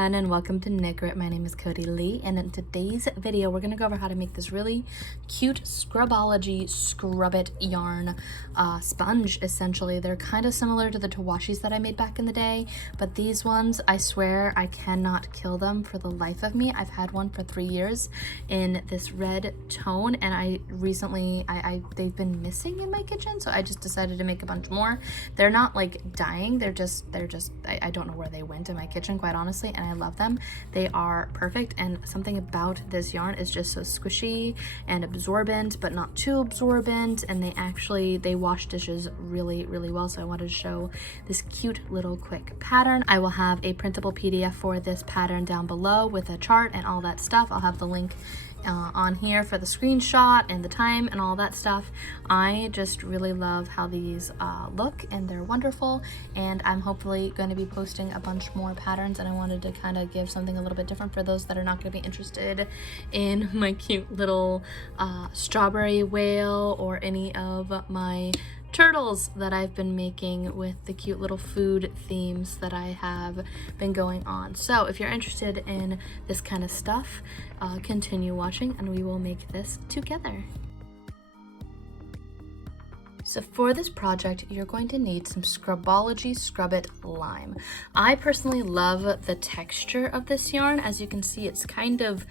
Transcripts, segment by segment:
everyone, and welcome to Nigrit. My name is Cody Lee, and in today's video we're going to go over how to make this really cute Scrubology Scrub It yarn sponge. Essentially, they're kind of similar to the Tawashis that I made back in the day, but these ones, I swear I cannot kill them for the life of me. I've had one for 3 years in this red tone, and I recently they've been missing in my kitchen, so I just decided to make a bunch more. They're not like dying, they're just I don't know where they went in my kitchen, quite honestly, and I love them. They are perfect, and something about this yarn is just so squishy and absorbent, but not too absorbent, and they wash dishes really well. So I wanted to show this cute little quick pattern. I will have a printable PDF for this pattern down below with a chart and all that stuff. I'll have the link on here for the screenshot and the time and all that stuff. I just really love how these look, and they're wonderful, and I'm hopefully going to be posting a bunch more patterns, and I wanted to kind of give something a little bit different for those that are not going to be interested in my cute little strawberry whale or any of my turtles that I've been making with the cute little food themes that I have been going on. So if you're interested in this kind of stuff, continue watching and we will make this together. So for this project, you're going to need some Scrubology Scrub It Lime. I personally love the texture of this yarn. As you can see, it's kind of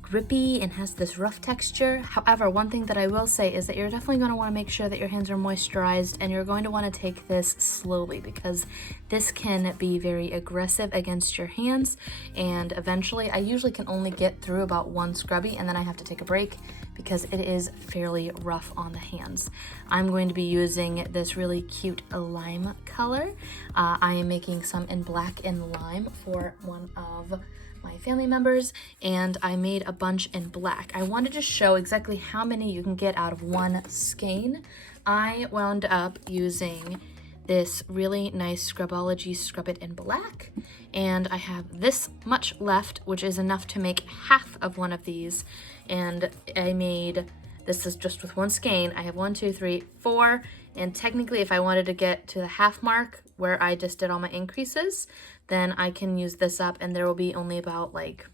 grippy and has this rough texture. However, one thing that I will say is that you're definitely going to want to make sure that your hands are moisturized, and you're going to want to take this slowly because this can be very aggressive against your hands, and eventually I usually can only get through about one scrubby and then I have to take a break because it is fairly rough on the hands. I'm going to be using this really cute lime color. I am making some in black and lime for one of my family members, and I made a bunch in black. I wanted to show exactly how many you can get out of one skein. I wound up using this really nice Scrubology Scrub It in black, and I have this much left, which is enough to make half of one of these. And I made, this is just with one skein. I have 1, 2, 3, 4, and technically if I wanted to get to the half mark where I just did all my increases, then I can use this up and there will be only about like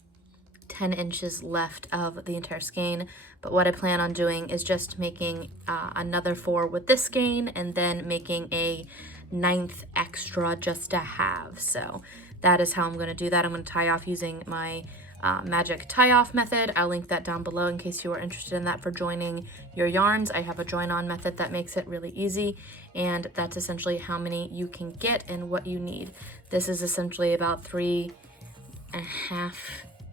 10 inches left of the entire skein. But what I plan on doing is just making another 4 with this skein and then making a 9th extra just to have. So that is how I'm going to do that. I'm going to tie off using my magic tie-off method. I'll link that down below in case you are interested in that for joining your yarns. I have a join-on method that makes it really easy, and that's essentially how many you can get and what you need. This is essentially about 3.5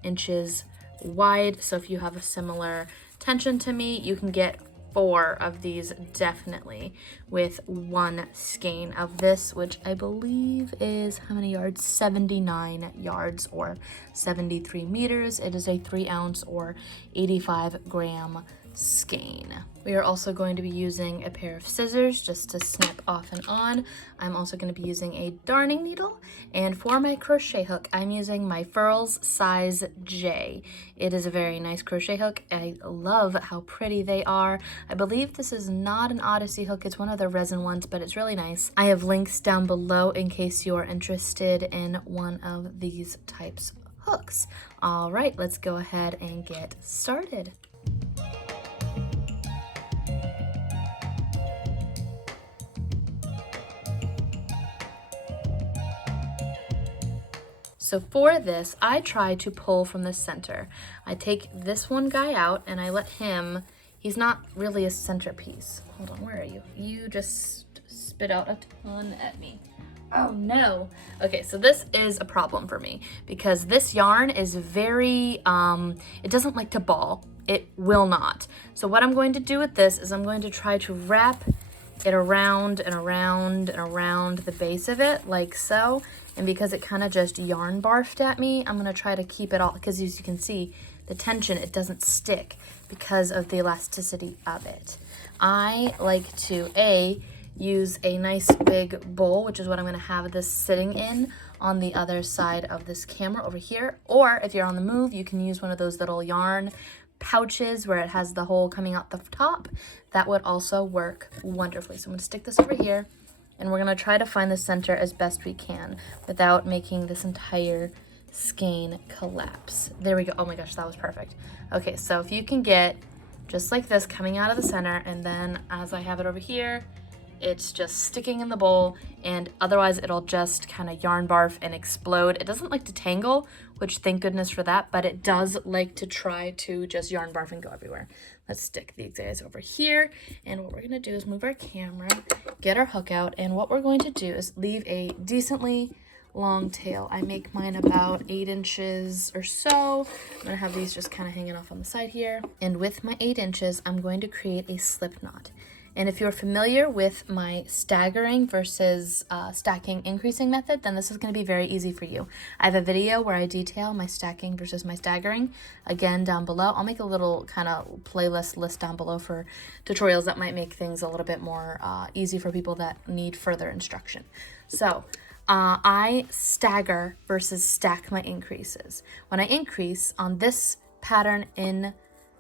inches wide, so if you have a similar tension to me, you can get 4 of these definitely with one skein of this, which I believe is how many yards? 79 yards or 73 meters. It is a 3 ounce or 85 gram skein. We are also going to be using a pair of scissors just to snip off and on. I'm also going to be using a darning needle, and for my crochet hook I'm using my Furls size J. It is a very nice crochet hook. I love how pretty they are. I believe this is not an Odyssey hook, it's one of the resin ones, but it's really nice. I have links down below in case you are interested in one of these types of hooks. All right, let's go ahead and get started. So for this, I try to pull from the center. I take this one guy out and I let him, he's not really a centerpiece. Hold on, where are you? You just spit out a ton at me. Oh no. Okay, so this is a problem for me because this yarn is very, it doesn't like to ball. It will not. So what I'm going to do with this is I'm going to try to wrap it around and around and around the base of it like so. And because it kind of just yarn barfed at me, I'm going to try to keep it all, because as you can see, the tension, it doesn't stick because of the elasticity of it. I like to use a nice big bowl, which is what I'm going to have this sitting in on the other side of this camera over here. Or if you're on the move, you can use one of those little yarn pouches where it has the hole coming out the top. That would also work wonderfully. So I'm going to stick this over here, and we're going to try to find the center as best we can without making this entire skein collapse. There we go. Oh my gosh, that was perfect. Okay, so if you can get just like this coming out of the center, and then as I have it over here, it's just sticking in the bowl, and otherwise it'll just kind of yarn barf and explode. It doesn't like to tangle, which thank goodness for that, but it does like to try to just yarn barf and go everywhere. Let's stick these guys over here, and what we're gonna do is move our camera, get our hook out, and what we're going to do is leave a decently long tail. I make mine about 8 inches or so. I'm gonna have these just kind of hanging off on the side here. And with my 8 inches, I'm going to create a slip knot. And if you're familiar with my staggering versus stacking increasing method, then this is going to be very easy for you. I have a video where I detail my stacking versus my staggering, again, down below. I'll make a little kind of playlist list down below for tutorials that might make things a little bit more easy for people that need further instruction. So I stagger versus stack my increases. When I increase on this pattern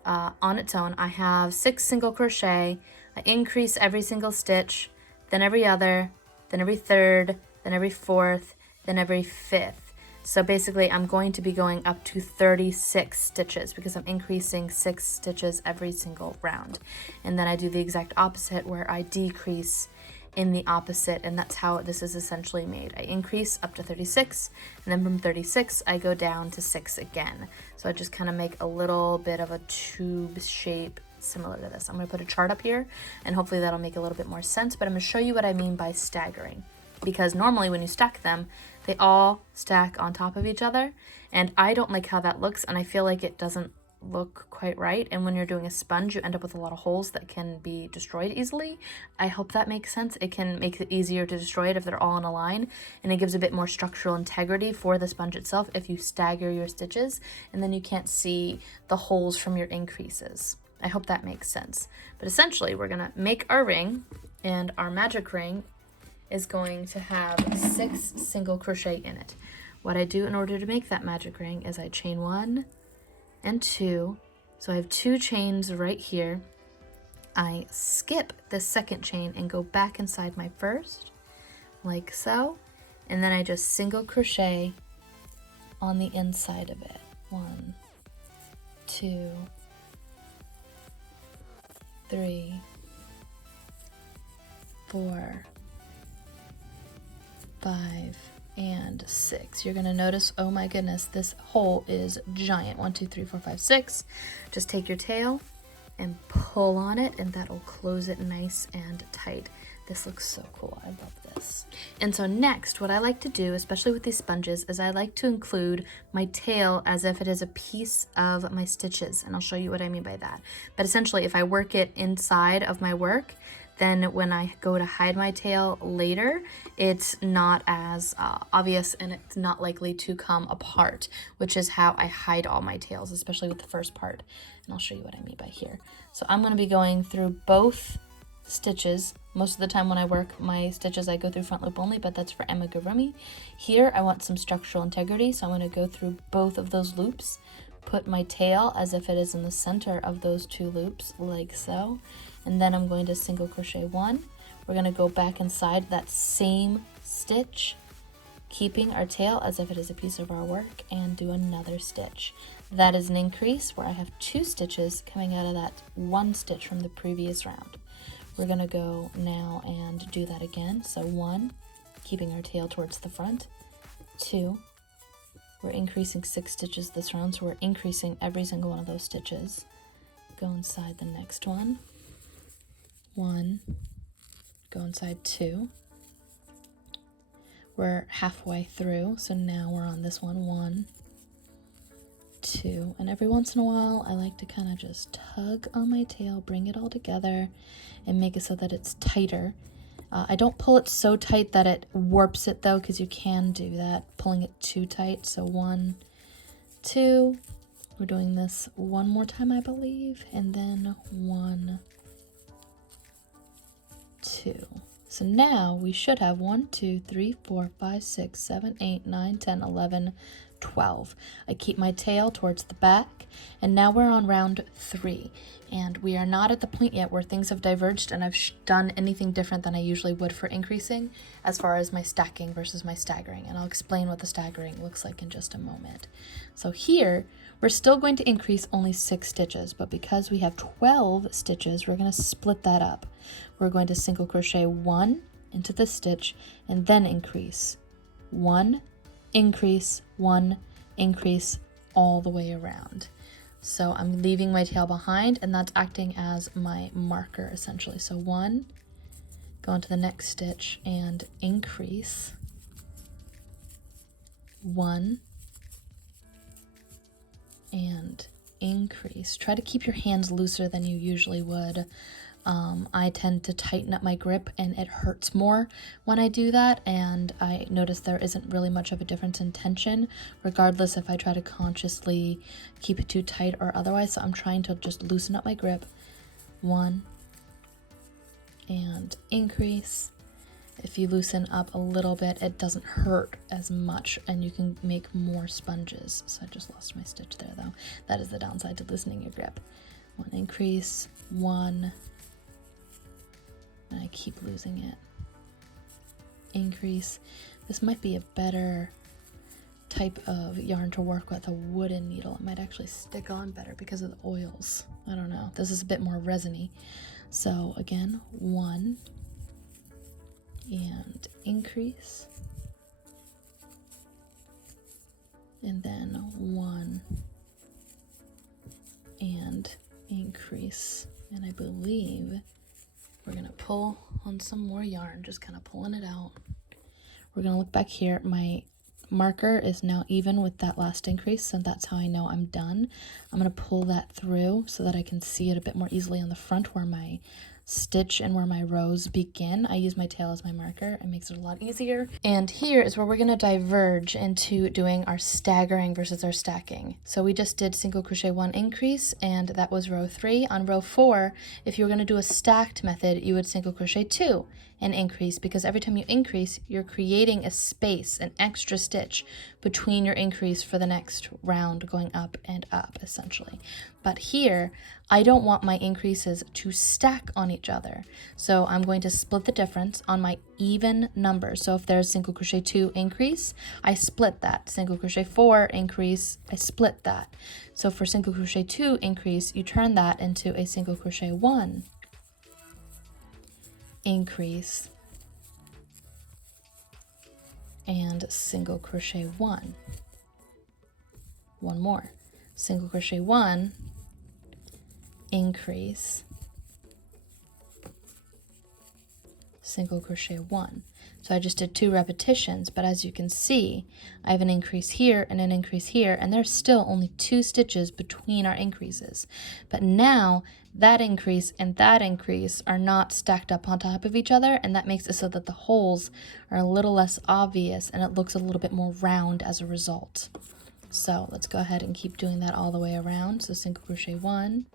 on its own, I have 6 single crochet. I increase every single stitch, then every other, then every third, then every fourth, then every fifth. So basically I'm going to be going up to 36 stitches because I'm increasing 6 stitches every single round. And then I do the exact opposite where I decrease in the opposite, and that's how this is essentially made. I increase up to 36, and then from 36 I go down to 6 again. So I just kind of make a little bit of a tube shape similar to this. I'm going to put a chart up here, and hopefully that'll make a little bit more sense, but I'm going to show you what I mean by staggering, because normally when you stack them, they all stack on top of each other, and I don't like how that looks, and I feel like it doesn't look quite right. And when you're doing a sponge, you end up with a lot of holes that can be destroyed easily. I hope that makes sense. It can make it easier to destroy it if they're all in a line, and it gives a bit more structural integrity for the sponge itself if you stagger your stitches, and then you can't see the holes from your increases. I hope that makes sense. But essentially we're gonna make our ring, and our magic ring is going to have 6 single crochet in it. What I do in order to make that magic ring is I chain 1 and 2, so I have 2 chains right here. I skip the second chain and go back inside my first, like so, and then I just single crochet on the inside of it. 1, 2, 3, 4, 5, and 6. You're gonna notice, oh my goodness, this hole is giant. 1, 2, 3, 4, 5, 6. Just take your tail and pull on it, and that'll close it nice and tight. This looks so cool. I love this. And so next, what I like to do, especially with these sponges, is I like to include my tail as if it is a piece of my stitches, and I'll show you what I mean by that. But essentially, if I work it inside of my work, then when I go to hide my tail later, it's not as obvious, and it's not likely to come apart, which is how I hide all my tails, especially with the first part. And I'll show you what I mean by here. So I'm gonna be going through both stitches. Most of the time when I work my stitches, I go through front loop only, but that's for amigurumi. Here, I want some structural integrity, so I'm gonna go through both of those loops, put my tail as if it is in the center of those 2 loops, like so. And then I'm going to single crochet 1. We're going to go back inside that same stitch, keeping our tail as if it is a piece of our work, and do another stitch. That is an increase where I have 2 stitches coming out of that 1 stitch from the previous round. We're going to go now and do that again. So 1, keeping our tail towards the front. 2, we're increasing 6 stitches this round, so we're increasing every single one of those stitches. Go inside the next one. 1, go inside 2. We're halfway through, so now we're on this one. 1, 2, and every once in a while I like to kind of just tug on my tail, bring it all together, and make it so that it's tighter. I don't pull it so tight that it warps it though, because you can do that, pulling it too tight. So 1, 2, we're doing this one more time, I believe, and then 1, 2. So now we should have 1, 2, 3, 4, 5, 6, 7, 8, 9, 10, 11, 12. I keep my tail towards the back, and now we're on round 3. And we are not at the point yet where things have diverged and I've done anything different than I usually would for increasing as far as my stacking versus my staggering. And I'll explain what the staggering looks like in just a moment. So here, we're still going to increase only 6 stitches, but because we have 12 stitches, we're going to split that up. We're going to single crochet 1 into the stitch and then increase. 1, increase, 1, increase all the way around. So I'm leaving my tail behind, and that's acting as my marker essentially. So 1, go into the next stitch and increase, 1, and increase. Try to keep your hands looser than you usually would. I tend to tighten up my grip and it hurts more when I do that, and I notice there isn't really much of a difference in tension regardless if I try to consciously keep it too tight or otherwise. So I'm trying to just loosen up my grip. 1, and increase. If you loosen up a little bit, it doesn't hurt as much and you can make more sponges. So I just lost my stitch there though. That is the downside to loosening your grip. 1, increase, 1, and I keep losing it. Increase. This might be a better type of yarn to work with, a wooden needle. It might actually stick on better because of the oils. I don't know. This is a bit more resiny. So again, 1, and increase, and then 1 and increase. And I believe we're gonna pull on some more yarn, just kind of pulling it out. We're gonna look back here. My marker is now even with that last increase, so that's how I know I'm done. I'm gonna pull that through so that I can see it a bit more easily on the front where my stitch and where my rows begin. I use my tail as my marker. It makes it a lot easier. And here is where we're going to diverge into doing our staggering versus our stacking. So we just did single crochet 1 increase, and that was row 3. On row 4, if you were going to do a stacked method, you would single crochet 2 and increase, because every time you increase, you're creating a space, an extra stitch between your increase for the next round, going up and up essentially. But here, I don't want my increases to stack on each other. So I'm going to split the difference on my even numbers. So if there's single crochet 2 increase, I split that. Single crochet 4 increase, I split that. So for single crochet 2 increase, you turn that into a single crochet 1 increase and single crochet 1. One more. Single crochet 1 increase, single crochet 1. So I just did 2 repetitions, but as you can see, I have an increase here and an increase here, and there's still only 2 stitches between our increases. But now that increase and that increase are not stacked up on top of each other, and that makes it so that the holes are a little less obvious and it looks a little bit more round as a result. So let's go ahead and keep doing that all the way around. So single crochet 1,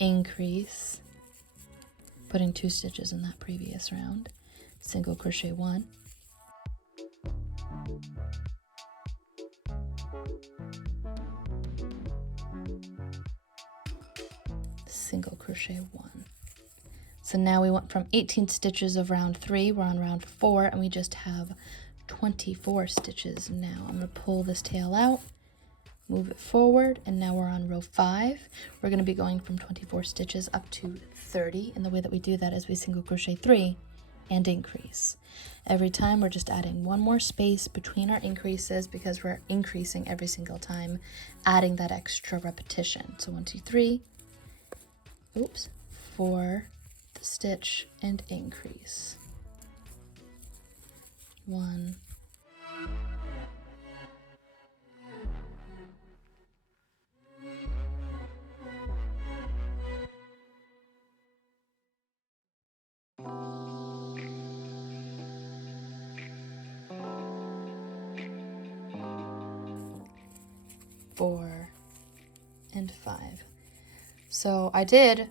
increase, putting 2 stitches in that previous round, single crochet 1, single crochet 1. So now we went from 18 stitches of round 3, we're on round 4, and we just have 24 stitches now. I'm going to pull this tail out, move it forward, and now we're on row 5. We're going to be going from 24 stitches up to 30, and the way that we do that is we single crochet 3 and increase. Every time we're just adding 1 more space between our increases because we're increasing every single time, adding that extra repetition. So 1, 2, 3, oops, 4, the stitch, and increase. 1, 4, and 5. So I did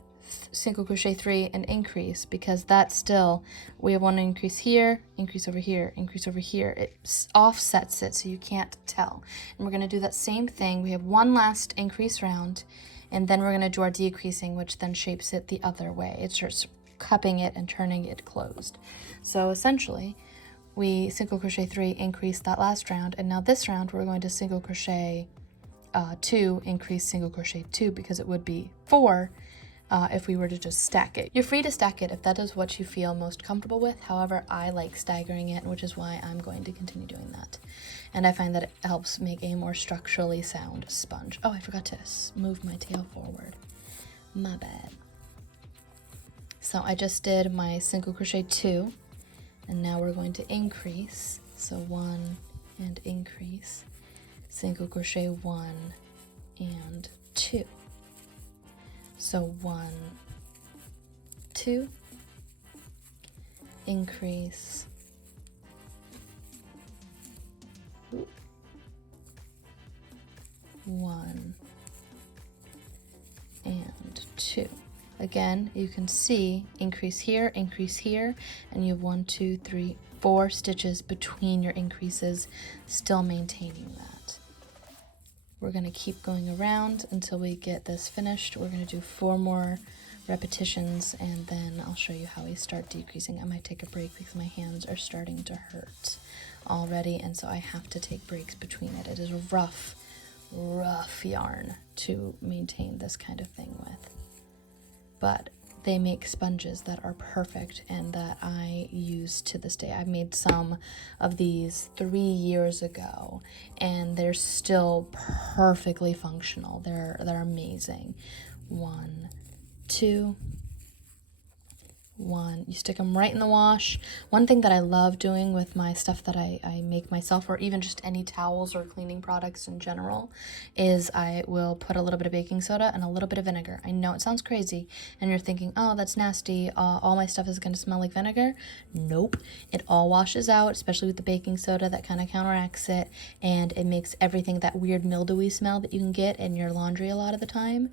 single crochet 3 and increase, because that's still, we have one increase here, increase over here, increase over here. It offsets it so you can't tell. And we're going to do that same thing. We have one last increase round, and then we're going to do our decreasing, which then shapes it the other way. It starts cupping it and turning it closed. So essentially, we single crochet 3, increase that last round, and now this round we're going to single crochet 2, increase single crochet 2, because it would be 4 if we were to just stack it. You're free to stack it if that is what you feel most comfortable with. However, I like staggering it, which is why I'm going to continue doing that. And I find that it helps make a more structurally sound sponge. Oh, I forgot to move my tail forward. My bad. So I just did my single crochet 2, and now we're going to increase. So 1 and increase, single crochet 1 and 2. So 1, 2, increase, 1 and 2. Again, you can see increase here, and you have 1, 2, 3, 4 stitches between your increases, still maintaining that. We're going to keep going around until we get this finished. We're going to do 4 more repetitions, and then I'll show you how we start decreasing. I might take a break because my hands are starting to hurt already, and so I have to take breaks between it. It is a rough yarn to maintain this kind of thing with. But they make sponges that are perfect and that I use to this day. I made some of these 3 years ago, and they're still perfectly functional. They're amazing. 1, 2, 1. You stick them right in the wash. One thing that I love doing with my stuff that I make myself, or even just any towels or cleaning products in general, is I will put a little bit of baking soda and a little bit of vinegar. I know it sounds crazy, and you're thinking, oh, that's nasty. All my stuff is going to smell like vinegar. Nope. It all washes out, especially with the baking soda. That kind of counteracts it, and it makes everything, that weird mildewy smell that you can get in your laundry a lot of the time,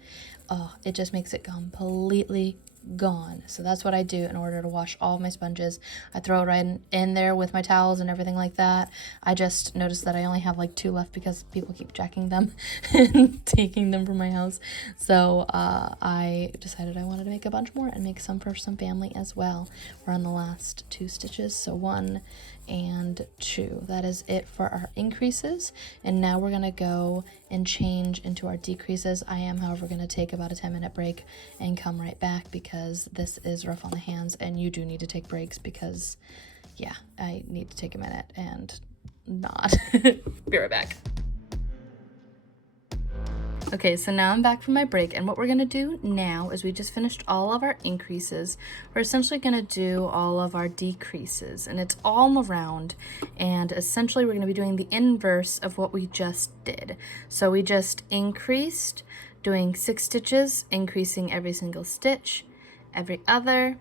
it just makes it completely gone. So that's what I do in order to wash all of my sponges. I throw it right in there with my towels and everything like that. I just noticed that I only have like 2 left because people keep jacking them and taking them from my house. So I decided I wanted to make a bunch more and make some for some family as well. We're on the last 2 stitches, so 1 and 2. That is it for our increases, and now we're gonna go and change into our decreases. I am, however, gonna take about a 10-minute break and come right back because this is rough on the hands, and you do need to take breaks because, yeah, I need to take a minute and not. Be right back. Okay, so now I'm back from my break, and what we're gonna do now is we just finished all of our increases. We're essentially gonna do all of our decreases, and it's all around, and essentially we're gonna be doing the inverse of what we just did. So we just increased, doing 6 stitches, increasing every single stitch, every other,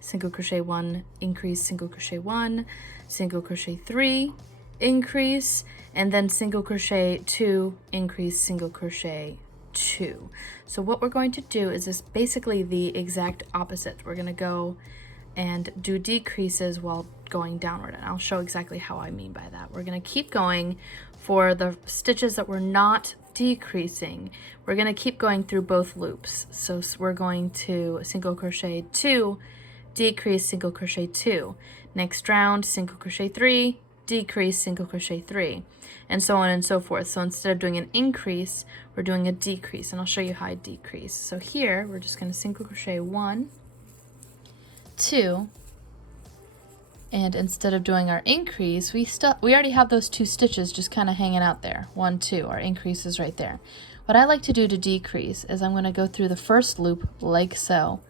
single crochet 1, increase, single crochet 1, single crochet 3, increase, and then single crochet 2, increase, single crochet 2. So what we're going to do is this basically the exact opposite. We're going to go and do decreases while going downward, and I'll show exactly how I mean by that. We're going to keep going for the stitches that we're not decreasing. We're going to keep going through both loops. So we're going to single crochet 2, decrease, single crochet 2. Next round, single crochet 3, decrease, single crochet 3, and so on and so forth. So instead of doing an increase, we're doing a decrease, and I'll show you how I decrease. So here we're just going to single crochet 1, 2, and instead of doing our increase, we already have those 2 stitches just kind of hanging out there. 1, 2, our increase is right there. What I like to do to decrease is I'm going to go through the first loop like so,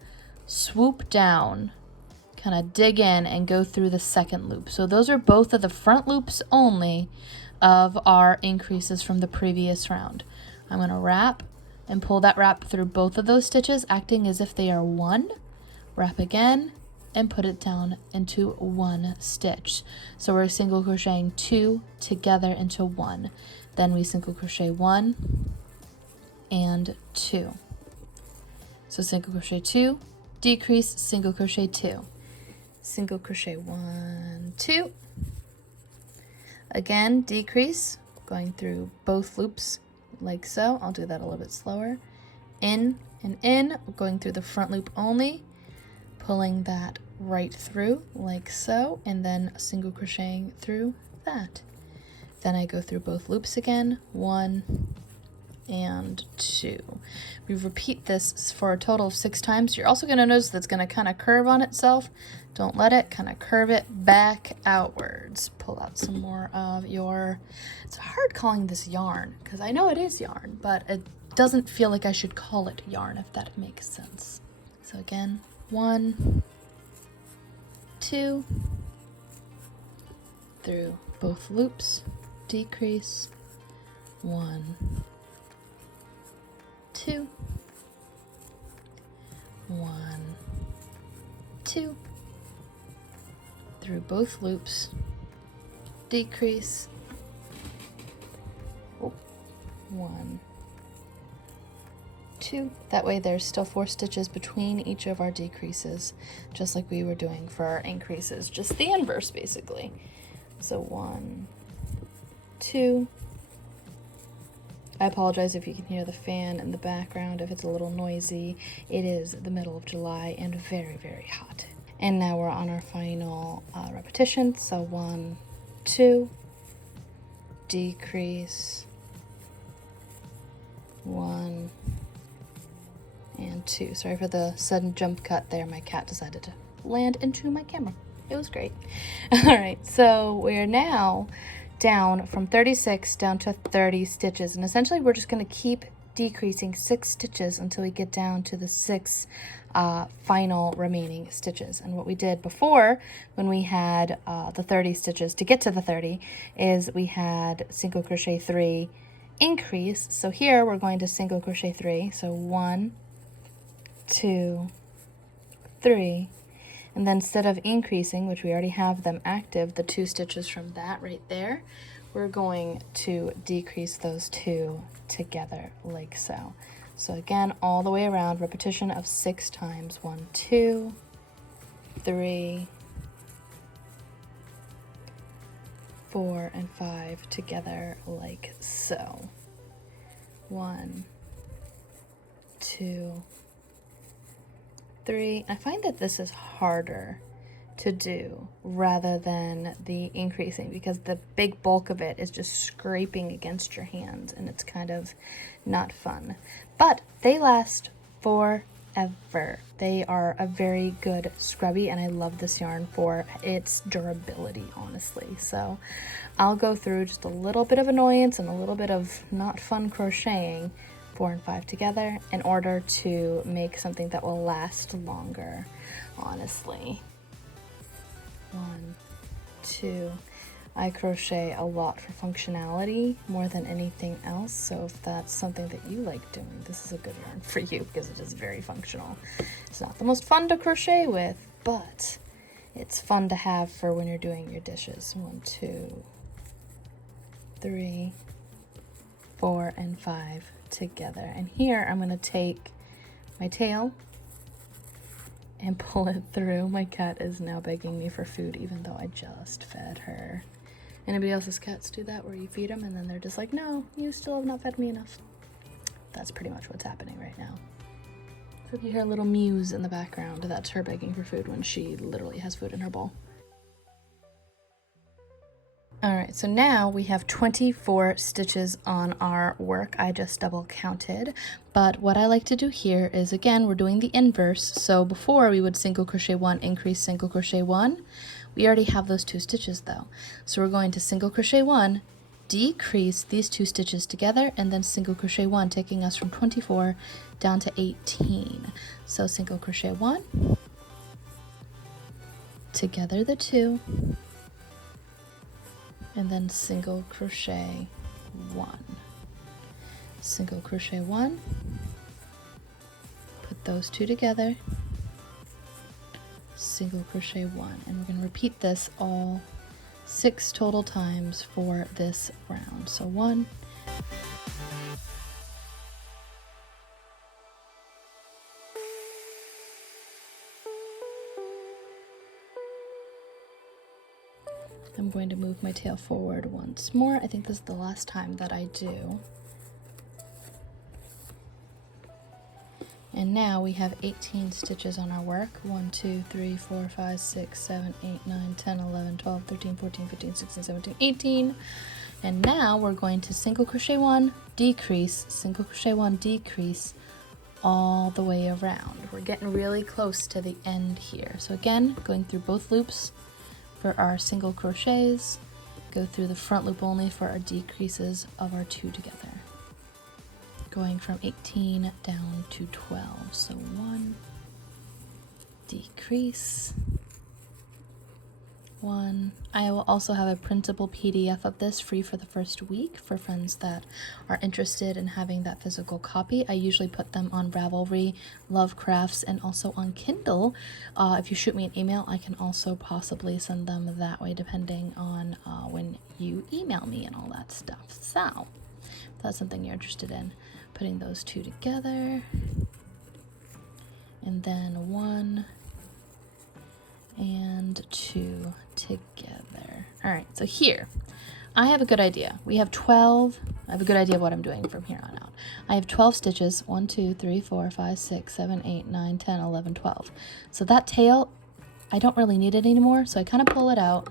swoop down, kind of dig in and go through the second loop. So those are both of the front loops only of our increases from the previous round. I'm going to wrap and pull that wrap through both of those stitches, acting as if they are one, wrap again, and put it down into 1 stitch. So we're single crocheting 2 together into 1. Then we single crochet 1 and 2. So single crochet 2, decrease, single crochet 2, single crochet 1, 2, again decrease, going through both loops like so. I'll do that a little bit slower. In and in, going through the front loop only, pulling that right through like so, and then single crocheting through that. Then I go through both loops again, 1 and 2. We repeat this for a total of 6 times. You're also going to notice that's going to kind of curve on itself. Don't let it, kind of curve it back outwards. Pull out some more of your, it's hard calling this yarn because I know it is yarn, but it doesn't feel like I should call it yarn, if that makes sense. So again, 1, 2, through both loops, decrease, 1, 2, 1, 2, through both loops, decrease, 1, 2. That way there's still 4 stitches between each of our decreases, just like we were doing for our increases, just the inverse basically. So 1, 2. I apologize if you can hear the fan in the background, if it's a little noisy. It is the middle of July and very, very hot. And now we're on our final repetition. So 1, 2, decrease, 1, and 2. Sorry for the sudden jump cut there. My cat decided to land into my camera. It was great. All right, so we're now down from 36 down to 30 stitches, and essentially we're just going to keep decreasing 6 stitches until we get down to the 6 final remaining stitches. And what we did before, when we had the 30 stitches to get to the 30, is we had single crochet 3, increase. So here we're going to single crochet 3, so 1, 2, 3, and then instead of increasing, which we already have them active, the 2 stitches from that right there, we're going to decrease those 2 together like so. So again, all the way around, repetition of 6 times. 1, 2, 3, 4, and 5 together like so. 1, 2, 3. I find that this is harder to do rather than the increasing, because the big bulk of it is just scraping against your hands and it's kind of not fun. But they last forever. They are a very good scrubby, and I love this yarn for its durability, honestly. So I'll go through just a little bit of annoyance and a little bit of not fun crocheting 4 and 5 together in order to make something that will last longer, honestly. 1, 2. I crochet a lot for functionality more than anything else, so if that's something that you like doing, this is a good yarn for you because it is very functional. It's not the most fun to crochet with, but it's fun to have for when you're doing your dishes. 1, 2, 3, 4, and 5 together. And here I'm going to take my tail and pull it through. My cat is now begging me for food even though I just fed her. Anybody else's cats do that, where you feed them and then they're just like, no, you still have not fed me enough? That's pretty much what's happening right now. So if you hear a little mews in the background, that's her begging for food when she literally has food in her bowl. All right, so now we have 24 stitches on our work. I just double counted, but what I like to do here is, again, we're doing the inverse. So before we would single crochet 1, increase, single crochet 1. We already have those 2 stitches though. So we're going to single crochet 1, decrease these 2 stitches together, and then single crochet 1, taking us from 24 down to 18. So single crochet 1, together the 2, and then single crochet 1, single crochet 1, put those 2 together, single crochet 1, and we're going to repeat this all 6 total times for this round. So 1, 2, I'm going to move my tail forward once more. I think this is the last time that I do. And now we have 18 stitches on our work. 1, 2, 3, 4, 5, 6, 7, 8, 9, 10, 11, 12, 13, 14, 15, 16, 17, 18. And now we're going to single crochet 1, decrease, single crochet 1, decrease, all the way around. We're getting really close to the end here. So again, going through both loops for our single crochets, go through the front loop only for our decreases of our 2 together. Going from 18 down to 12. So 1, decrease, 1. I will also have a printable PDF of this free for the first week for friends that are interested in having that physical copy. I usually put them on Ravelry, Lovecrafts, and also on Kindle. If you shoot me an email, I can also possibly send them that way depending on when you email me and all that stuff. So if that's something you're interested in, putting those 2 together, and then 1 and 2 together. All right, so here I have a good idea. We have 12. I have a good idea of what I'm doing from here on out. I have 12 stitches. 1, 2, 3, 4, 5, 6, 7, 8, 9, 10, 11, 12. So that tail, I don't really need it anymore, so I kind of pull it out.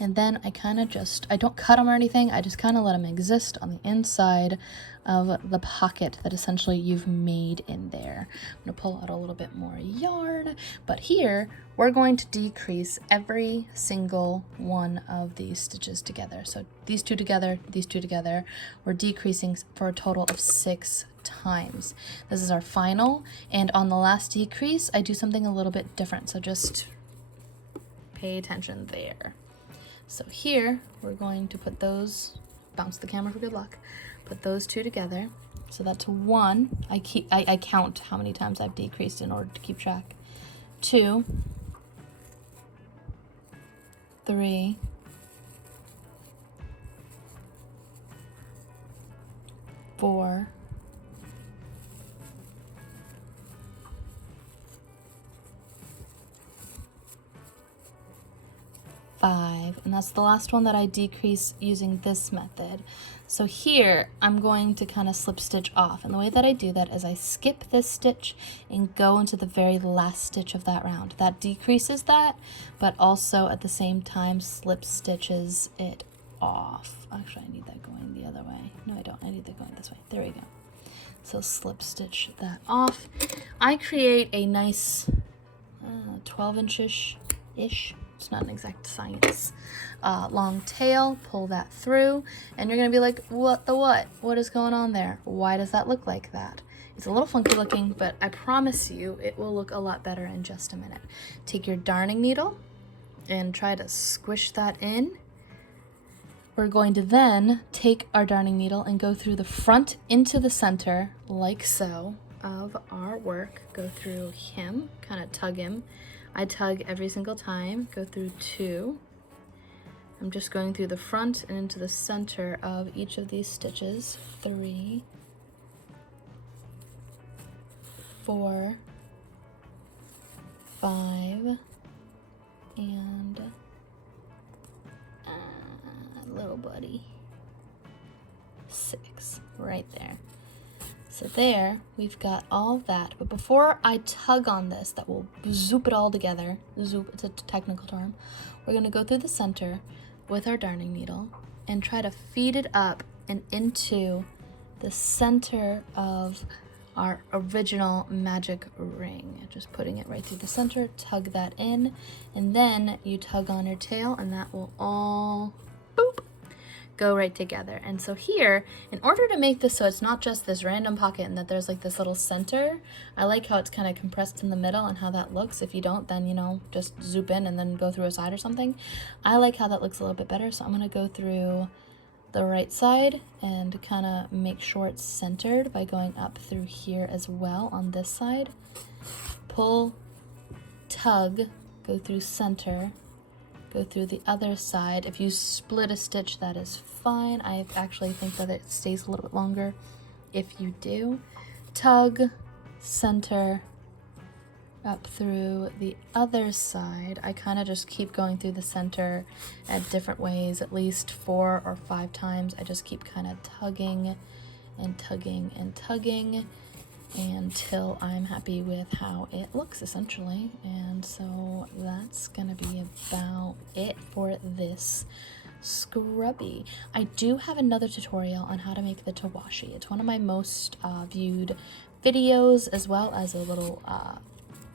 And then I kind of just, I don't cut them or anything, I just kind of let them exist on the inside of the pocket that essentially you've made in there. I'm going to pull out a little bit more yarn, but here we're going to decrease every single one of these stitches together. So these 2 together, these 2 together, we're decreasing for a total of 6 times. This is our final, and on the last decrease, I do something a little bit different, so just pay attention there. So here, we're going to put those, bounce the camera for good luck, put those 2 together. So that's 1, I count how many times I've decreased in order to keep track. 2, 3, 4, 5, and that's the last one that I decrease using this method. So here I'm going to kind of slip stitch off, and the way that I do that is I skip this stitch and go into the very last stitch of that round. That decreases that, but also at the same time slip stitches it off. Actually, I need that going the other way. No, I don't. I need that going this way. There we go. So slip stitch that off. I create a nice 12-inch-ish, it's not an exact science, long tail, pull that through, and you're gonna be like, what the what? What is going on there? Why does that look like that? It's a little funky looking, but I promise you it will look a lot better in just a minute. Take your darning needle and try to squish that in. We're going to then take our darning needle and go through the front into the center, like so, of our work. Go through him, kind of tug him. I tug every single time, go through 2. I'm just going through the front and into the center of each of these stitches. 3, 4, 5, and little buddy, 6, right there. So there, we've got all that, but before I tug on this, that will zoop it all together, zoop, it's a technical term, we're gonna go through the center with our darning needle and try to feed it up and into the center of our original magic ring. Just putting it right through the center, tug that in, and then you tug on your tail and that will all, boop, go right together. And so here, in order to make this so it's not just this random pocket and that there's like this little center, I like how it's kind of compressed in the middle and how that looks. If you don't, then, you know, just zoop in and then go through a side or something. I like how that looks a little bit better, so I'm gonna go through the right side and kind of make sure it's centered by going up through here as well on this side. Pull, tug, go through center, go through the other side. If you split a stitch, that is fine. I actually think that it stays a little bit longer if you do. Tug, center, up through the other side. I kind of just keep going through the center at different ways, at least 4 or 5 times. I just keep kind of tugging and tugging and tugging until I'm happy with how it looks, essentially. And so that's gonna be about it for this scrubby. I do have another tutorial on how to make the tawashi. It's one of my most viewed videos, as well as a little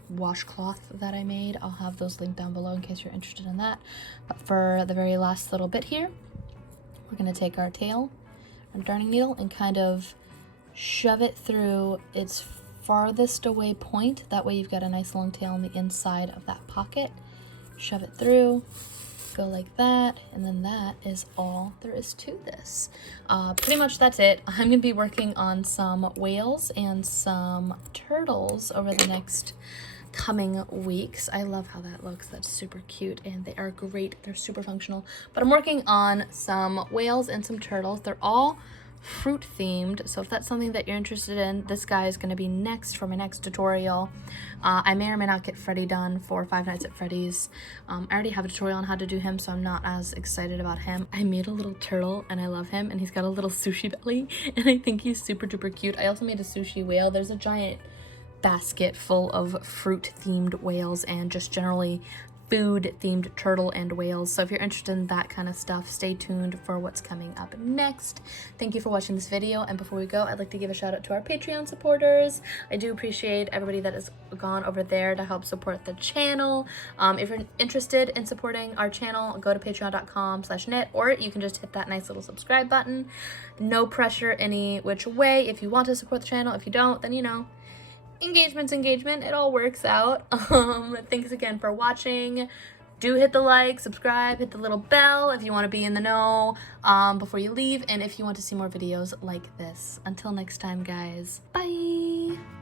washcloth that I made. I'll have those linked down below in case you're interested in that. But for the very last little bit here, we're gonna take our tail, our darning needle, and kind of shove it through its farthest away point. That way you've got a nice long tail on the inside of that pocket. Shove it through, go like that, and then that is all there is to this. Pretty much that's it. I'm gonna be working on some whales and some turtles over the next coming weeks. I love how that looks. That's super cute, and they are great. They're super functional. But I'm working on some whales and some turtles. They're all fruit themed, so if that's something that you're interested in, this guy is going to be next for my next tutorial. I may or may not get Freddy done for Five Nights at Freddy's. I already have a tutorial on how to do him, so I'm not as excited about him. I made a little turtle and I love him, and he's got a little sushi belly, and I think he's super duper cute. I also made a sushi whale. There's a giant basket full of fruit themed whales and just generally food themed turtle and whales. So if you're interested in that kind of stuff, stay tuned for what's coming up next. Thank you for watching this video, and before we go, I'd like to give a shout out to our Patreon supporters. I do appreciate everybody that has gone over there to help support the channel. If you're interested in supporting our channel, go to patreon.com/knit, or you can just hit that nice little subscribe button. No pressure any which way. If you want to support the channel, if you don't, then you know, engagement's engagement. It all works out. Thanks again for watching. Do hit the like, subscribe, hit the little bell if you want to be in the know before you leave, and if you want to see more videos like this. Until next time, guys. Bye.